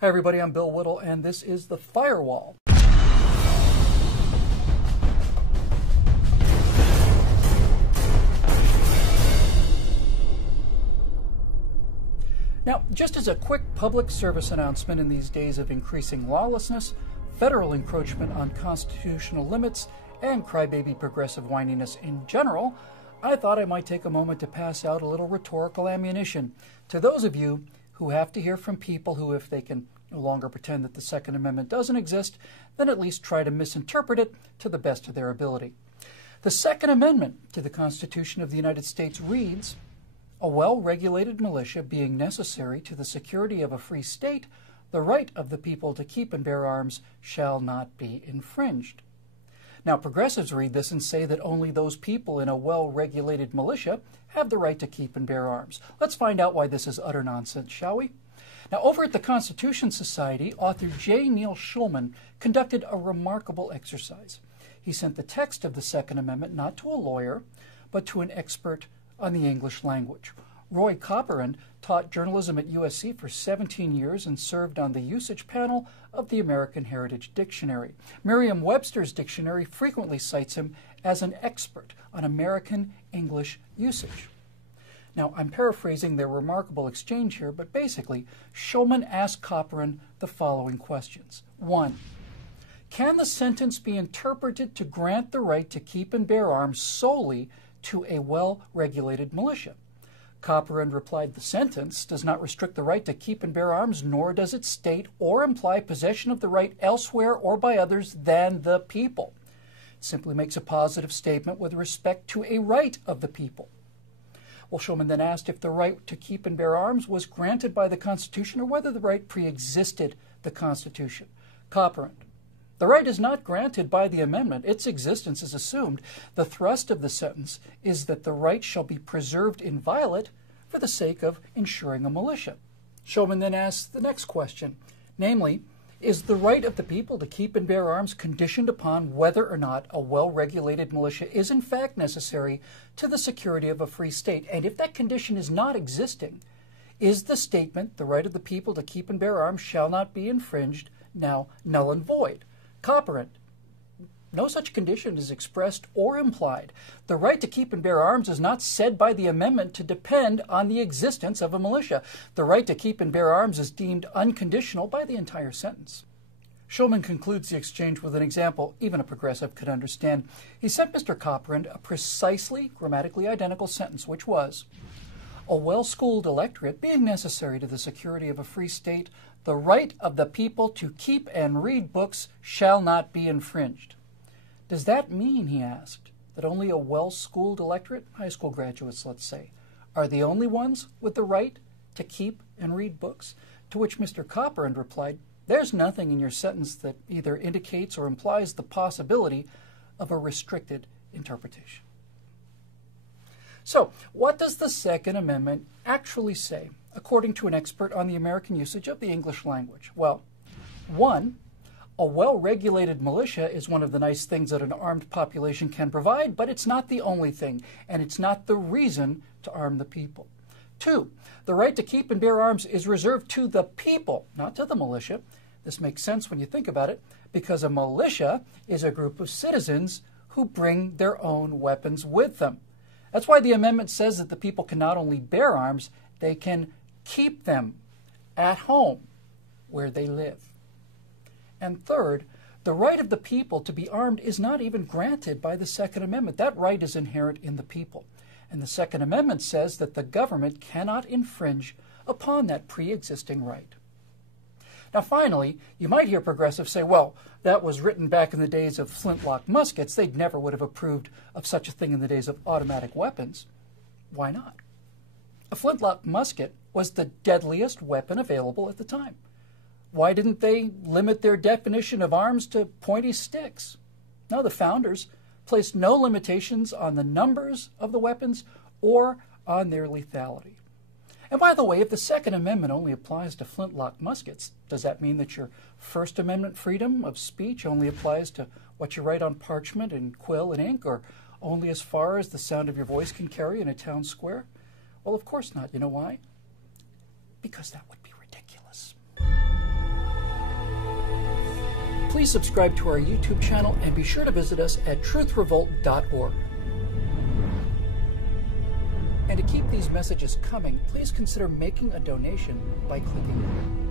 Hi everybody, I'm Bill Whittle, and this is The Firewall. Now, just as a quick public service announcement in these days of increasing lawlessness, federal encroachment on constitutional limits, and crybaby progressive whininess in general, I thought I might take a moment to pass out a little rhetorical ammunition to those of you who have to hear from people who, if they can no longer pretend that the Second Amendment doesn't exist, then at least try to misinterpret it to the best of their ability. The Second Amendment to the Constitution of the United States reads, "A well-regulated militia being necessary to the security of a free state, the right of the people to keep and bear arms shall not be infringed." Now, progressives read this and say that only those people in a well-regulated militia have the right to keep and bear arms. Let's find out why this is utter nonsense, shall we? Now, over at the Constitution Society, author J. Neil Schulman conducted a remarkable exercise. He sent the text of the Second Amendment not to a lawyer, but to an expert on the English language. Roy Copperand taught journalism at USC for 17 years and served on the usage panel of the American Heritage Dictionary. Merriam-Webster's dictionary frequently cites him as an expert on American English usage. Now, I'm paraphrasing their remarkable exchange here, but basically, Schulman asked Copperand the following questions. 1. Can the sentence be interpreted to grant the right to keep and bear arms solely to a well-regulated militia? Copperand replied, the sentence does not restrict the right to keep and bear arms, nor does it state or imply possession of the right elsewhere or by others than the people. It simply makes a positive statement with respect to a right of the people. Well, Schulman then asked if the right to keep and bear arms was granted by the Constitution or whether the right pre-existed the Constitution. Copperand: the right is not granted by the amendment. Its existence is assumed. The thrust of the sentence is that the right shall be preserved inviolate for the sake of ensuring a militia. Schulman then asks the next question, namely, is the right of the people to keep and bear arms conditioned upon whether or not a well-regulated militia is in fact necessary to the security of a free state? And if that condition is not existing, is the statement, the right of the people to keep and bear arms shall not be infringed, now null and void? Copperand: no such condition is expressed or implied. The right to keep and bear arms is not said by the amendment to depend on the existence of a militia. The right to keep and bear arms is deemed unconditional by the entire sentence. Schulman concludes the exchange with an example even a progressive could understand. He sent Mr. Copperand a precisely grammatically identical sentence, which was, "A well-schooled electorate being necessary to the security of a free state, the right of the people to keep and read books shall not be infringed." Does that mean, he asked, that only a well-schooled electorate, high school graduates let's say, are the only ones with the right to keep and read books? To which Mr. Copperand replied, there's nothing in your sentence that either indicates or implies the possibility of a restricted interpretation. So, what does the Second Amendment actually say, according to an expert on the American usage of the English language? Well, 1, a well-regulated militia is one of the nice things that an armed population can provide, but it's not the only thing, and it's not the reason to arm the people. 2, the right to keep and bear arms is reserved to the people, not to the militia. This makes sense when you think about it, because a militia is a group of citizens who bring their own weapons with them. That's why the amendment says that the people can not only bear arms, they can keep them at home where they live. And 3rd, the right of the people to be armed is not even granted by the Second Amendment. That right is inherent in the people. And the Second Amendment says that the government cannot infringe upon that pre-existing right. Now finally, you might hear progressives say, well, that was written back in the days of flintlock muskets. They never would have approved of such a thing in the days of automatic weapons. Why not? A flintlock musket was the deadliest weapon available at the time. Why didn't they limit their definition of arms to pointy sticks? No, the founders placed no limitations on the numbers of the weapons or on their lethality. And by the way, if the Second Amendment only applies to flintlock muskets, does that mean that your First Amendment freedom of speech only applies to what you write on parchment and quill and ink, or only as far as the sound of your voice can carry in a town square? Well, of course not. You know why? Because that would be ridiculous. please subscribe to our YouTube channel and be sure to visit us at TruthRevolt.org. And to keep these messages coming, please consider making a donation by clicking here.